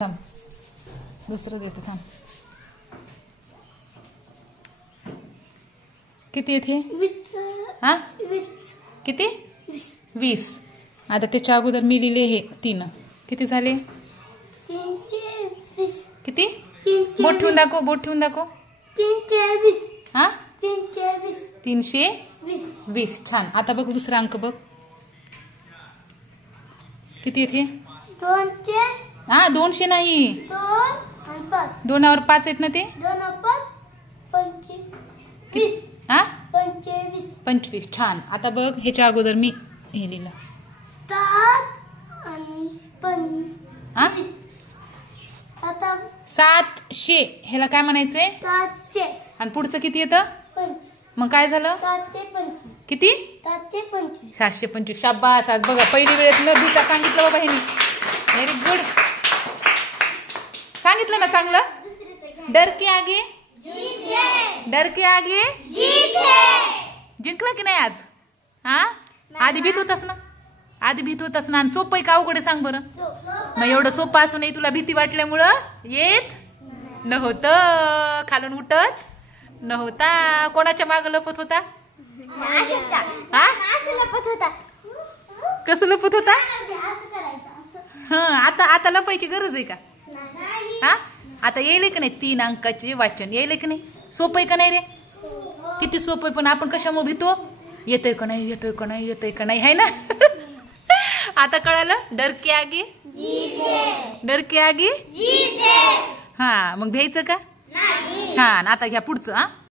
थांब दुसरं देते थांब. किती येते हा किती 20. आता त्याच्या अगोदर मी लिहिले हे 3. किती झाले किती बोट ठेवून दाखव बोट ठेवून दाखव 320 हा 320 320. छान. आता बघ दुसरा अंक बघ किती येते 200 हा 200 नाही 2 वर 5 आहेत ना ते 25 हा 25 25. छान. आता बघ ह्याच्या अगोदर मी हे लिहिलं 7 आणि 5 हा आता 700. ह्याला काय म्हणायचंय 700 आणि पुढचं किती येतं 5 मग काय झालं 725 किती 725 725. शाबास. आज बघा पहिली वेळेत न धुता सांगितलं बाबा ह्यानी. Very good. सांगितलं ना चांगलं. डर के आगे डर के आगे जिंकलं की नाही आज हा. आधी भीत होतास ना आधी भीत होतास ना. आणि सोपं आहे का अवघड आहे सांग बरं. मग एवढं सोपं असूनही तुला भीती वाटल्यामुळं येत नव्हतं. खालून उठत नव्हता. कोणाच्या मागं लपत होता हा कसं लपत होता हा. आता लपायची गरज आहे का हा. आता येईल का नाही 3 अंकाचे वाचन येईल की नाही. सोपं आहे का नाही रे. किती सोपं आहे. पण आपण कशामुळे भीतो येतोय का नाही येतोय का नाही येतोय का नाही है ना. आता कळालं. डर के आगे डर के आगे हा. मग भ्यायचं का छान. आता घ्या पुढचं हा.